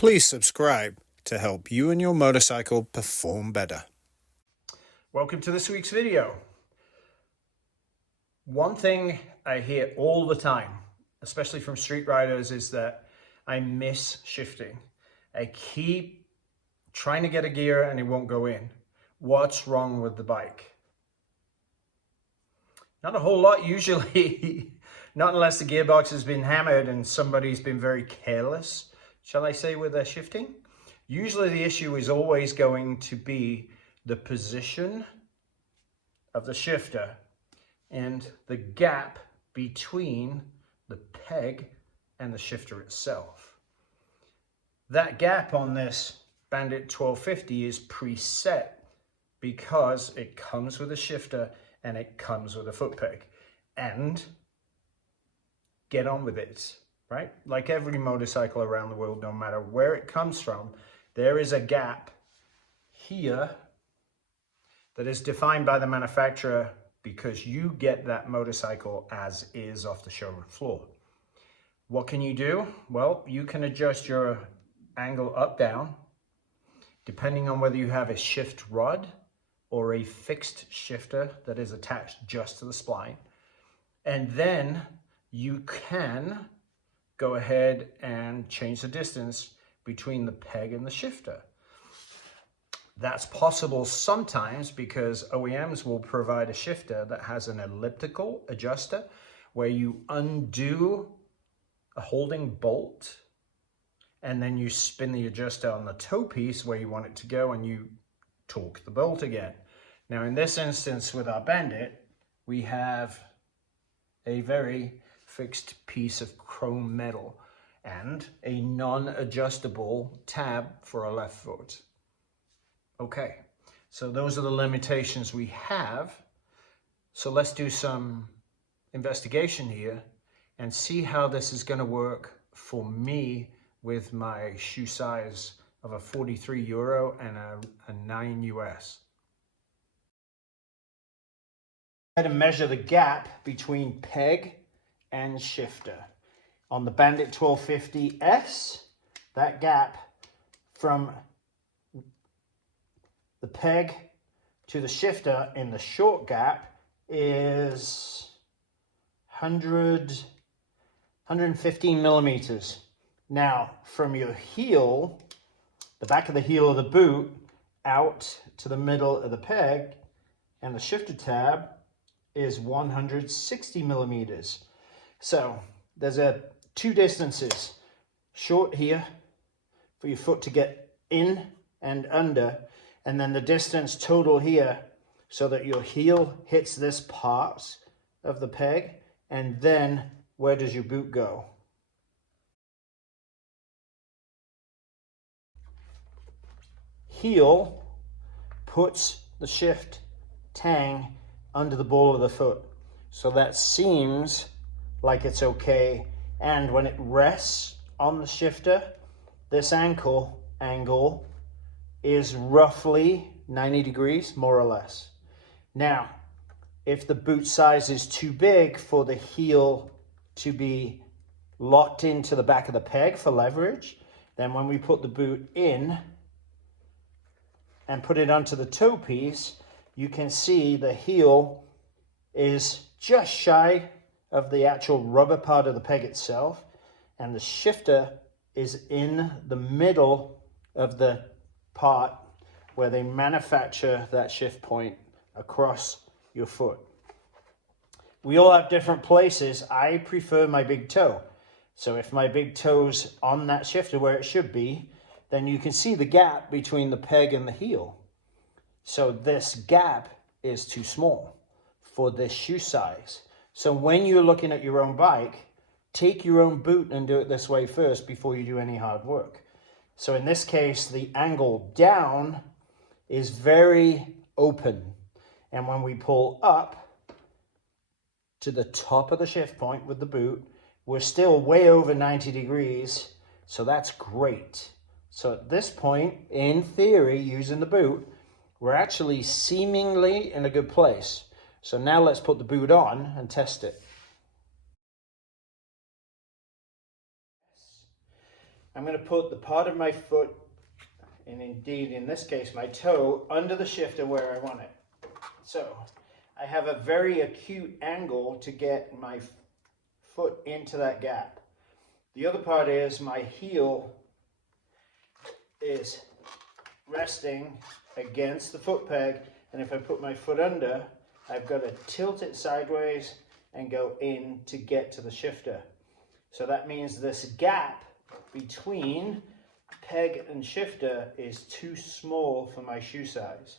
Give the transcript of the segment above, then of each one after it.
Please subscribe to help you and your motorcycle perform better. Welcome to this week's video. One thing I hear all the time, especially from street riders, is that I miss shifting. I keep trying to get a gear and it won't go in. What's wrong with the bike? Not a whole lot usually, not unless the gearbox has been hammered and somebody's been very careless, shall I say, with their shifting. Usually the issue is always going to be the position of the shifter and the gap between the peg and the shifter itself. That gap on this Bandit 1250 is preset because it comes with a shifter and it comes with a foot peg. And get on with it, right? Like every motorcycle around the world, no matter where it comes from, there is a gap here that is defined by the manufacturer because you get that motorcycle as is off the showroom floor. What can you do? Well, you can adjust your angle up, down, depending on whether you have a shift rod or a fixed shifter that is attached just to the spline. And then you can go ahead and change the distance between the peg and the shifter. That's possible sometimes because OEMs will provide a shifter that has an elliptical adjuster where you undo a holding bolt and then you spin the adjuster on the toe piece where you want it to go and you torque the bolt again. Now in this instance with our Bandit, we have a very fixed piece of chrome metal and a non-adjustable tab for our left foot. Okay, so those are the limitations we have. So let's do some investigation here and see how this is going to work for me with my shoe size of a 43 Euro and a 9 US. I'm going to measure the gap between peg and shifter. On the Bandit 1250S, that gap from the peg to the shifter in the short gap is 115 millimeters. Now, from your heel, the back of the heel of the boot, out to the middle of the peg and the shifter tab is 160 millimeters. So there's two distances, short here for your foot to get in and under, and then the distance total here so that your heel hits this part of the peg, and then where does your boot go? Heel puts the shift tang under the ball of the foot. So that seems like it's okay. And when it rests on the shifter, this ankle angle is roughly 90 degrees, more or less. Now, if the boot size is too big for the heel to be locked into the back of the peg for leverage, then when we put the boot in and put it onto the toe piece, you can see the heel is just shy of the actual rubber part of the peg itself, and the shifter is in the middle of the part where they manufacture that shift point across your foot. We all have different places. I prefer my big toe. So if my big toe's on that shifter where it should be, then you can see the gap between the peg and the heel. So this gap is too small for this shoe size. So when you're looking at your own bike, take your own boot and do it this way first before you do any hard work. So in this case, the angle down is very open. And when we pull up to the top of the shift point with the boot, we're still way over 90 degrees. So that's great. So at this point, in theory, using the boot, we're actually seemingly in a good place. So now let's put the boot on and test it. I'm going to put the part of my foot, and indeed in this case my toe, under the shifter where I want it. So I have a very acute angle to get my foot into that gap. The other part is my heel is resting against the foot peg, and if I put my foot under, I've got to tilt it sideways and go in to get to the shifter. So that means this gap between peg and shifter is too small for my shoe size.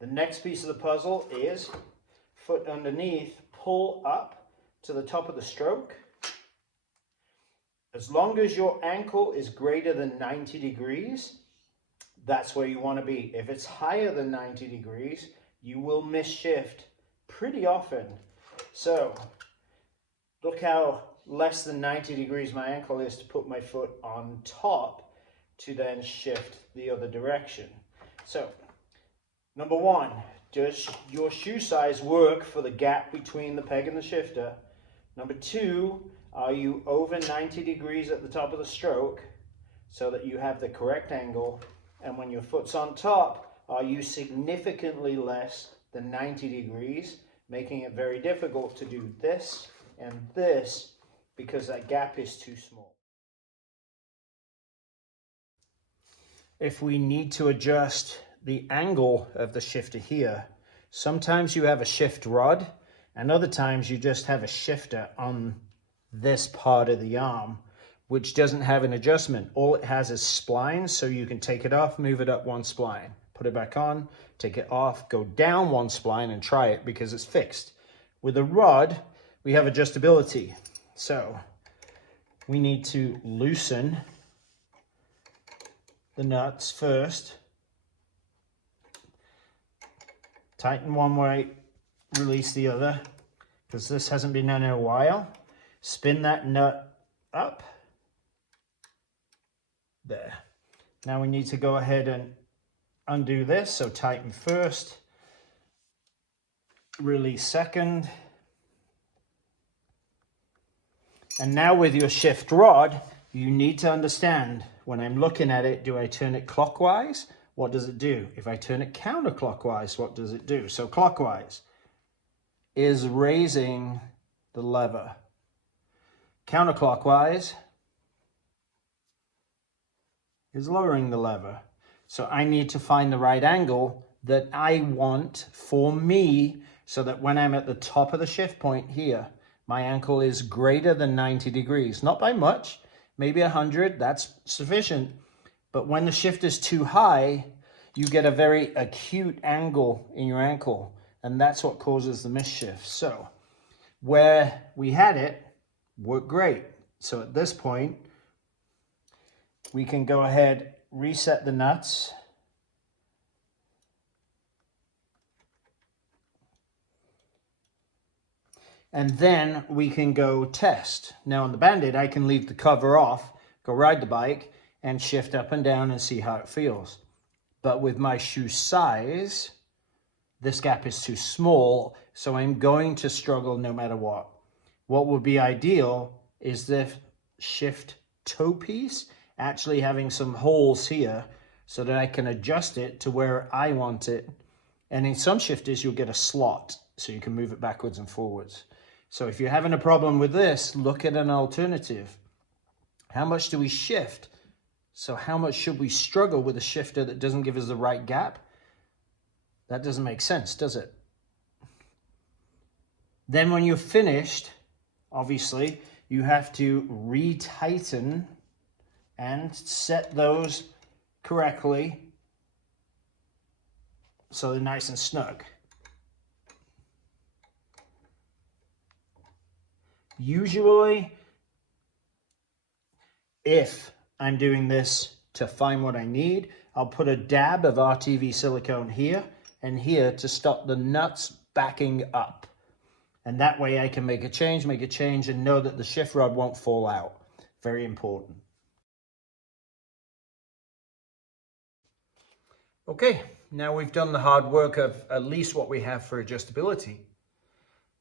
The next piece of the puzzle is foot underneath, pull up to the top of the stroke. As long as your ankle is greater than 90 degrees, that's where you want to be. If it's higher than 90 degrees, you will miss shift pretty often. So look how less than 90 degrees my ankle is to put my foot on top to then shift the other direction. So number one, does your shoe size work for the gap between the peg and the shifter? Number two, are you over 90 degrees at the top of the stroke so that you have the correct angle? And when your foot's on top, are you significantly less than 90 degrees, making it very difficult to do this and this because that gap is too small? If we need to adjust the angle of the shifter here, sometimes you have a shift rod and other times you just have a shifter on this part of the arm, which doesn't have an adjustment. All it has is splines, so you can take it off, move it up one spline, put it back on, take it off, go down one spline and try it because it's fixed. With a rod, we have adjustability. So we need to loosen the nuts first. Tighten one way, release the other, because this hasn't been done in a while. Spin that nut up. There. Now we need to go ahead and undo this. So tighten first, release second. And now with your shift rod, you need to understand when I'm looking at it, do I turn it clockwise? What does it do? If I turn it counterclockwise, what does it do? So clockwise is raising the lever. Counterclockwise is lowering the lever. So I need to find the right angle that I want for me so that when I'm at the top of the shift point here, my ankle is greater than 90 degrees. Not by much, maybe 100, that's sufficient. But when the shift is too high, you get a very acute angle in your ankle, and that's what causes the misshift. So where we had it, worked great. So at this point, we can go ahead, reset the nuts. And then we can go test. Now on the Bandit, I can leave the cover off, go ride the bike, and shift up and down and see how it feels. But with my shoe size, this gap is too small, so I'm going to struggle no matter what. What would be ideal is the shift toe piece actually having some holes here so that I can adjust it to where I want it. And in some shifters, you'll get a slot so you can move it backwards and forwards. So if you're having a problem with this, look at an alternative. How much do we shift? So how much should we struggle with a shifter that doesn't give us the right gap? That doesn't make sense, does it? Then when you're finished, obviously, you have to retighten and set those correctly so they're nice and snug. Usually, if I'm doing this to find what I need, I'll put a dab of RTV silicone here and here to stop the nuts backing up. And that way I can make a change and know that the shift rod won't fall out. Very important. Okay, now we've done the hard work of at least what we have for adjustability.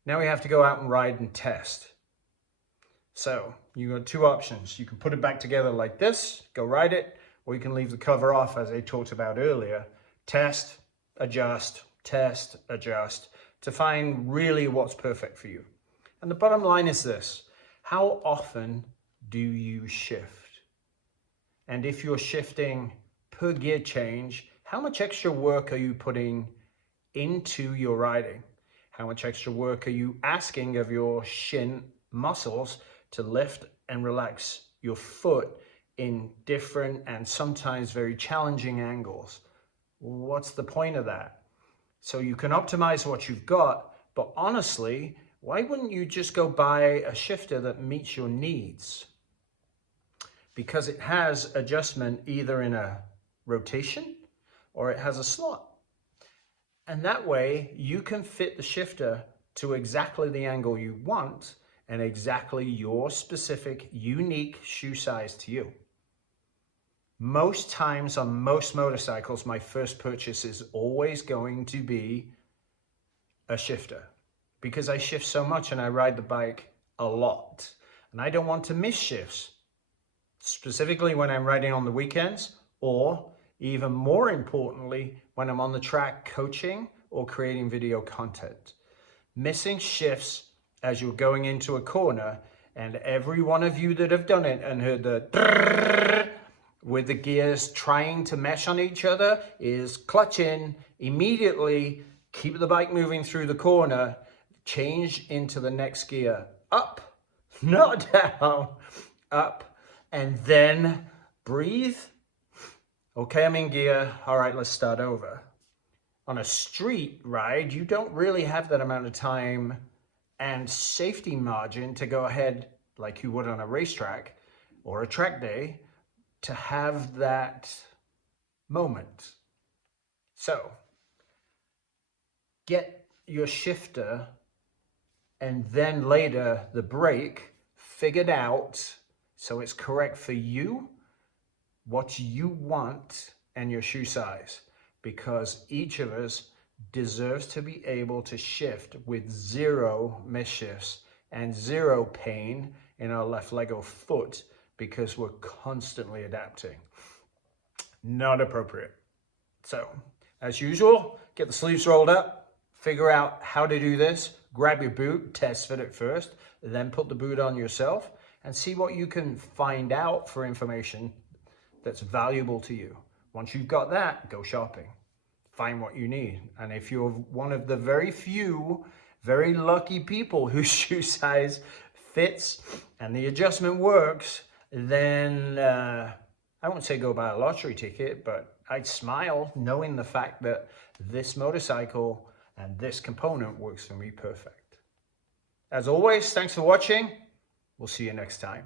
Now we have to go out and ride and test. So you got two options. You can put it back together like this, go ride it, or you can leave the cover off as I talked about earlier. Test, adjust, to find really what's perfect for you. And the bottom line is this: how often do you shift? And if you're shifting per gear change, how much extra work are you putting into your riding? How much extra work are you asking of your shin muscles to lift and relax your foot in different and sometimes very challenging angles? What's the point of that? So you can optimize what you've got, but honestly, why wouldn't you just go buy a shifter that meets your needs? Because it has adjustment either in a rotation or it has a slot. And that way you can fit the shifter to exactly the angle you want and exactly your specific unique shoe size to you. Most times on most motorcycles, my first purchase is always going to be a shifter because I shift so much and I ride the bike a lot. And I don't want to miss shifts, specifically when I'm riding on the weekends, or even more importantly, when I'm on the track coaching or creating video content. Missing shifts as you're going into a corner, and every one of you that have done it and heard the with the gears trying to mesh on each other is clutch in, immediately keep the bike moving through the corner, change into the next gear, up, not down, up, and then breathe. Okay, I'm in gear. All right, let's start over. On a street ride, you don't really have that amount of time and safety margin to go ahead like you would on a racetrack or a track day to have that moment. So get your shifter and then later the brake figured out so it's correct for you, what you want, and your shoe size, because each of us deserves to be able to shift with zero misshifts and zero pain in our left leg or foot because we're constantly adapting. Not appropriate. So, as usual, get the sleeves rolled up, figure out how to do this, grab your boot, test fit it first, then put the boot on yourself and see what you can find out for information that's valuable to you. Once you've got that, go shopping. Find what you need. And if you're one of the very few, very lucky people whose shoe size fits and the adjustment works, then I won't say go buy a lottery ticket, but I'd smile knowing the fact that this motorcycle and this component works for me perfect. As always, thanks for watching. We'll see you next time.